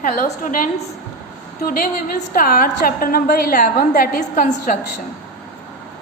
Hello students, today we will start chapter number 11, that is construction.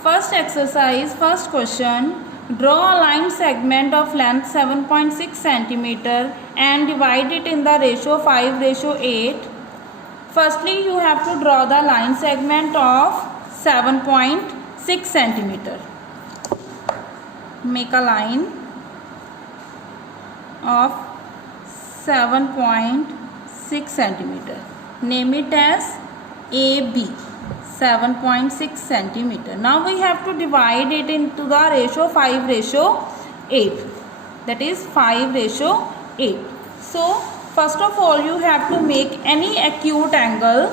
First exercise, first question, draw a line segment of length 7.6 centimeter and divide it in the ratio 5:8. Firstly, you have to draw the line segment of 7.6 centimeter. Make a line of 7.6 centimeter. Name it as AB. 7.6 centimeter. Now we have to divide it into the ratio 5:8. That is 5:8. So first of all you have to make any acute angle.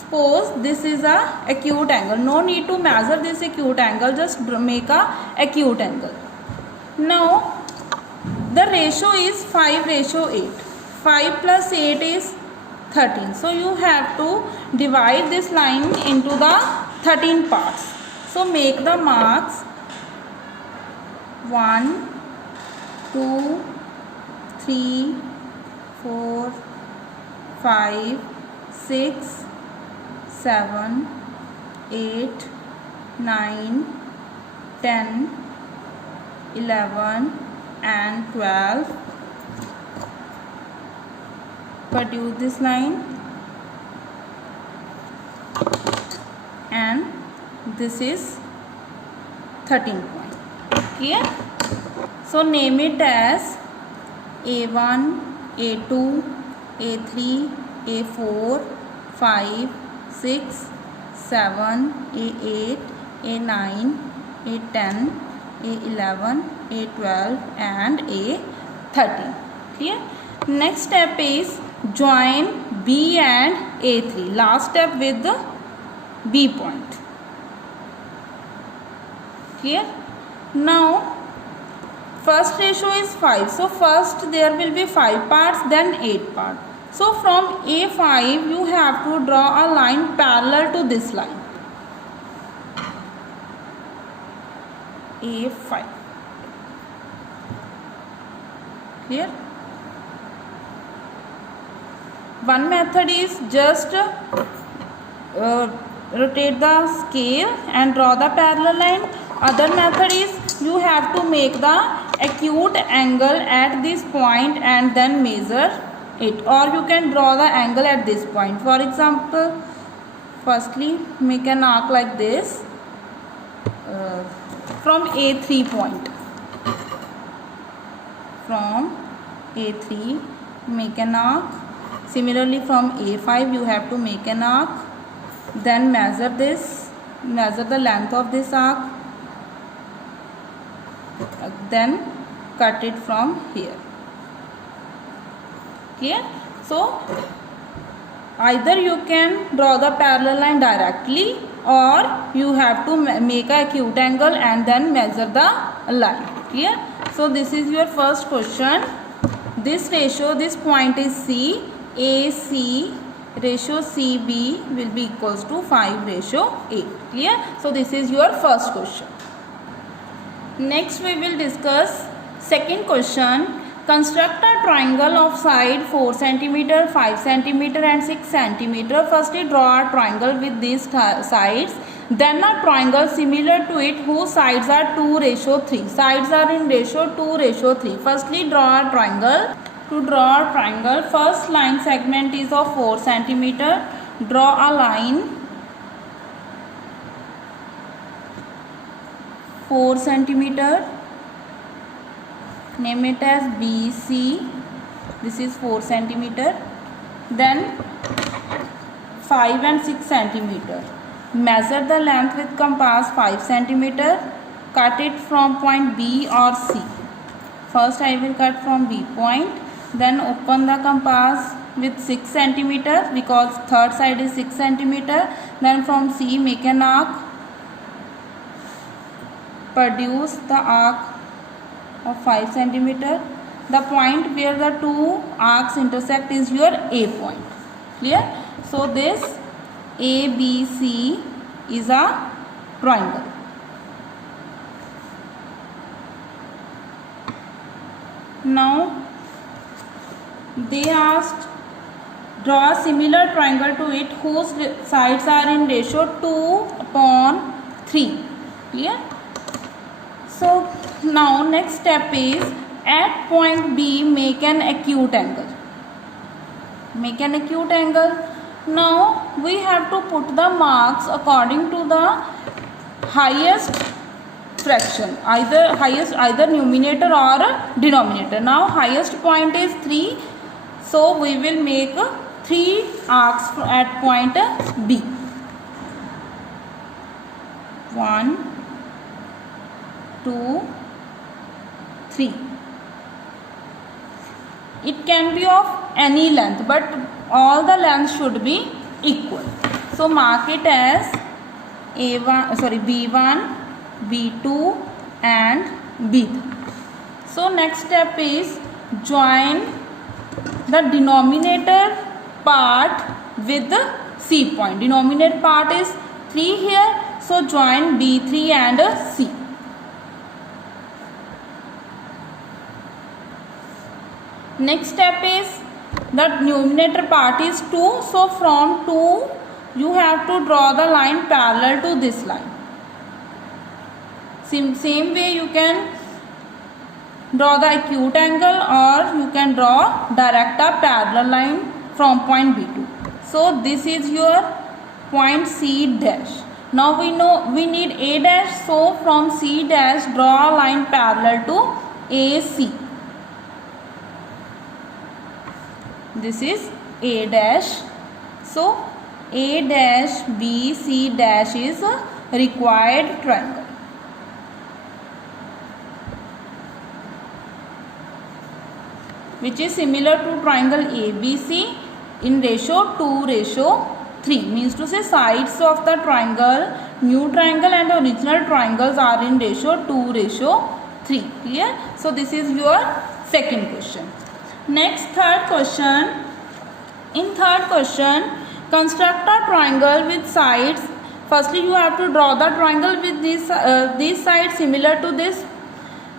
Suppose this is a acute angle. No need to measure this acute angle. Just make a acute angle. Now the ratio is 5:8. 5 plus 8 is 13. So you have to divide this line into the 13 parts. So make the marks 1, 2, 3, 4, 5, 6, 7, 8, 9, 10, 11 and 12. Produce this line and this is 13 point. Clear? So name it as A1, A2, A3, A4, 5, 6, 7, A8, A9, A10, A11, A12 and A13. Clear? Next step is join B and A3. Last step with the B point. Clear? Now first ratio is 5. So first there will be 5 parts, then 8 parts. So from A5 you have to draw a line parallel to this line. A5. Clear? One method is just rotate the scale and draw the parallel line. Other method is you have to make the acute angle at this point and then measure it, or you can draw the angle at this point. For example, firstly make an arc like this from A3 point. From A3 make an arc. Similarly from A5 you have to make an arc, then measure this, measure the length of this arc, then cut it from here. Clear? So either you can draw the parallel line directly or you have to make a acute angle and then measure the line. Clear? So this is your first question. This ratio, this point is C. AC ratio CB will be equals to 5:8. Clear? So this is your first question. Next we will discuss second question. Construct a triangle of side 4 cm, 5 cm and 6 cm. Firstly draw a triangle with these sides. Then a triangle similar to it whose sides are 2:3. Sides are in ratio 2:3. Firstly draw a triangle. To draw a triangle, first line segment is of 4 cm. Draw a line 4 cm. Name it as BC. This is 4 cm. Then 5 and 6 cm. Measure the length with compass 5 cm. Cut it from point B or C. First I will cut from B point. Then open the compass with 6 cm because third side is 6 cm. Then from C make an arc. Produce the arc of 5 cm. The point where the two arcs intersect is your A point. Clear? So this ABC is a triangle. Now they asked draw a similar triangle to it whose sides are in ratio 2/3. Clear? So now next step is at point B make an acute angle. Make an acute angle. Now we have to put the marks according to the highest fraction, either numerator or denominator. Now highest point is 3, so we will make 3 arcs at point B. 1, 2, 3. It can be of any length, but all the lengths should be equal. So mark it as B1, B2 and B3. So next step is join the denominator part with the C point. Denominator part is 3 here, so join B3 and C. Next step is the numerator part is 2, so from 2 you have to draw the line parallel to this line. Same way you can draw the acute angle, or you can draw direct a parallel line from point B2. So this is your point C dash. Now we know we need A dash, so from C dash draw a line parallel to AC. This is A dash. So A dash B C dash is a required triangle. Which is similar to triangle ABC in ratio 2:3. Means to say sides of the triangle, new triangle and original triangles are in ratio 2:3. Clear? So this is your second question. Next, third question. In third question, construct a triangle with sides. Firstly, you have to draw the triangle with this side similar to this.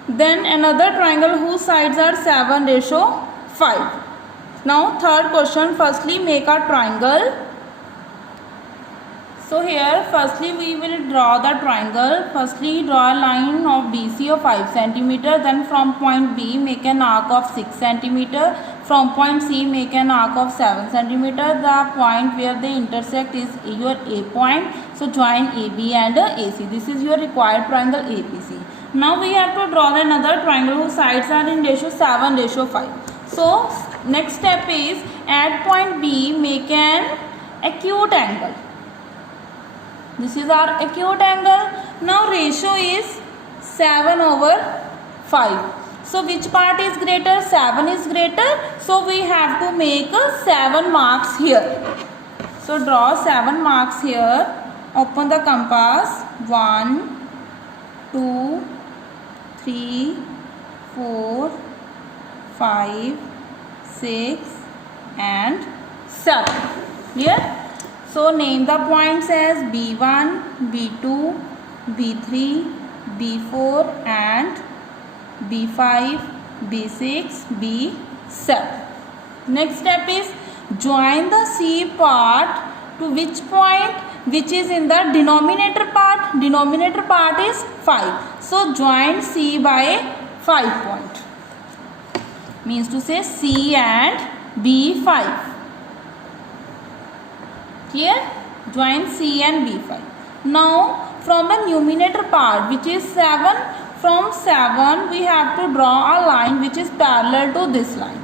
Then another triangle whose sides are 7:5. Now third question, firstly make a triangle. So here firstly we will draw the triangle. Firstly draw a line of BC of 5 cm. Then from point B make an arc of 6 cm. From point C make an arc of 7 cm. The point where they intersect is your A point. So join AB and AC. This is your required triangle ABC. Now we have to draw another triangle whose sides are in ratio 7:5. So next step is at point B make an acute angle. This is our acute angle. Now ratio is 7/5. So which part is greater? 7 is greater. So we have to make 7 marks here. So draw 7 marks here. Open the compass. 1, 2, 3, 4, 5, 6 and 7. Here. So name the points as B1, B2, B3, B4 and B5, B6, B7. Next step is join the C part to which point? Which is in the denominator part. Denominator part is 5. So join C by 5 point. Means to say C and B5. Clear? Join C and B5. Now from the numerator part which is 7, from 7 we have to draw a line which is parallel to this line.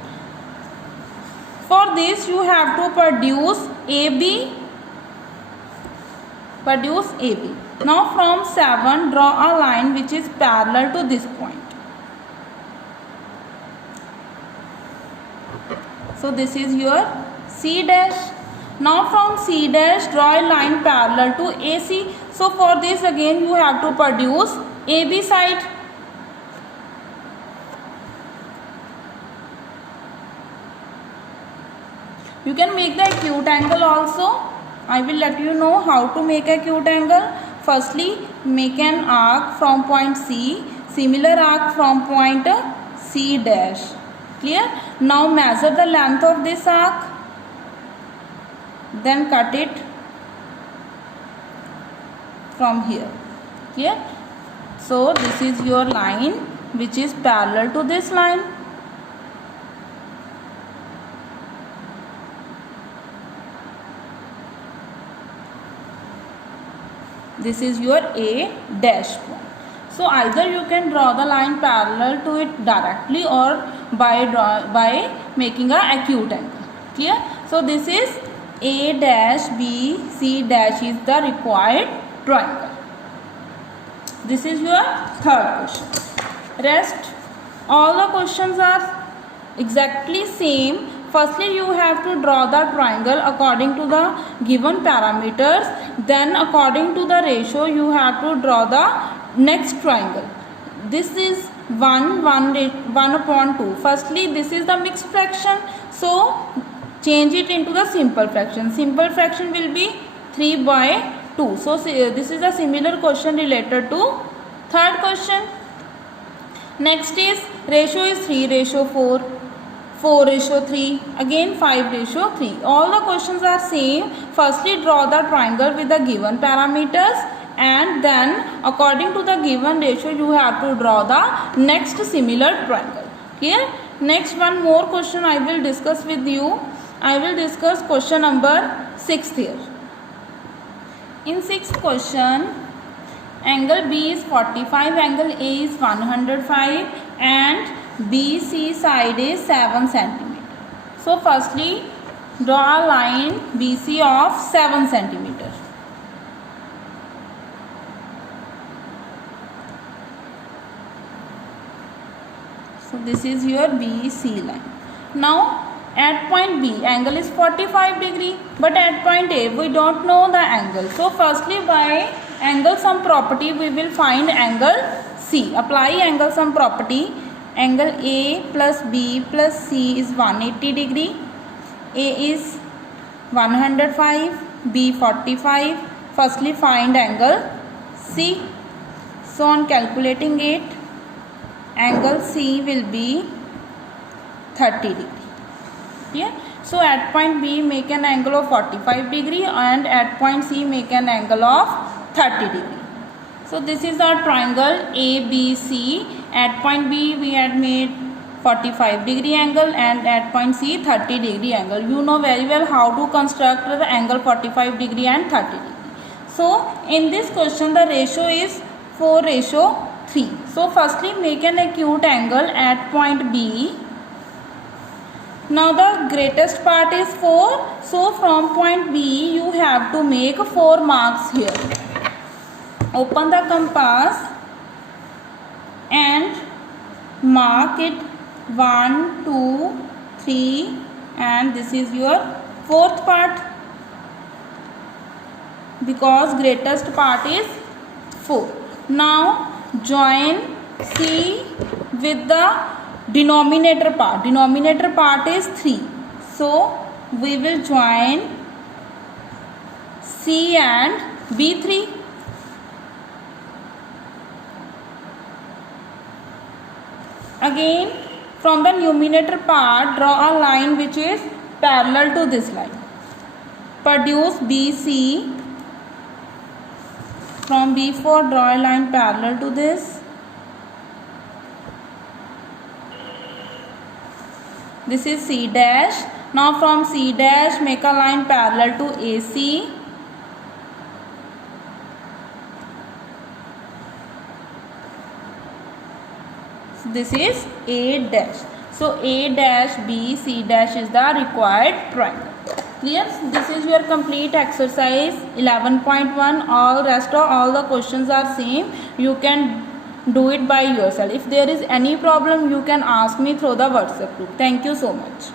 For this you have to produce AB. Produce AB. Now from 7 draw a line which is parallel to this point. So this is your C dash. Now from C dash draw a line parallel to AC. So for this again you have to produce AB side. You can make the acute angle also. I will let you know how to make acute angle. Firstly make an arc from point C. Similar arc from point C dash. Clear? Now measure the length of this arc, then cut it from here. Clear? So this is your line which is parallel to this line. This is your A dash point. So either you can draw the line parallel to it directly or by making a acute angle. Clear? So this is A dash B C dash is the required triangle. This is your third question. Rest all the questions are exactly same. Firstly, you have to draw the triangle according to the given parameters. Then according to the ratio, you have to draw the next triangle. This is 1/2. Firstly, this is the mixed fraction. So change it into the simple fraction. Simple fraction will be 3/2. So this is a similar question related to third question. Next is ratio is 3/4. 4/3, again 5/3. All the questions are same. Firstly, draw the triangle with the given parameters, and then according to the given ratio you have to draw the next similar triangle. Here, next one more question I will discuss with you. I will discuss question number 6 here. In 6th question, angle B is 45, angle A is 105, and BC side is 7 cm. So firstly, draw a line BC of 7 cm. So this is your BC line. Now at point B, angle is 45 degree, but at point A we don't know the angle. So firstly, by angle sum property we will find angle C. Apply angle sum property. Angle A plus B plus C is 180 degree. A is 105, B 45. Firstly, find angle C. So on calculating it, angle C will be 30 degree. Yeah. So at point B make an angle of 45 degree, and at point C make an angle of 30 degree. So this is our triangle ABC. At point B we had made 45 degree angle, and at point C 30 degree angle. You know very well how to construct the angle 45 degree and 30 degree. So in this question the ratio is 4/3. So firstly make an acute angle at point B. Now the greatest part is 4. So from point B you have to make 4 marks here. Open the compass and mark it 1, 2, 3, and this is your 4th part, because greatest part is 4. Now join C with the denominator part. Denominator part is 3. So we will join C and B3. Again, from the numerator part, draw a line which is parallel to this line. Produce BC. From B4, draw a line parallel to this. This is C dash. Now from C dash, make a line parallel to AC. This is A dash. So A dash B C dash is the required triangle. Clear? This is your complete exercise 11.1. All the questions are same. You can do it by yourself. If there is any problem, you can ask me through the WhatsApp group. Thank you so much.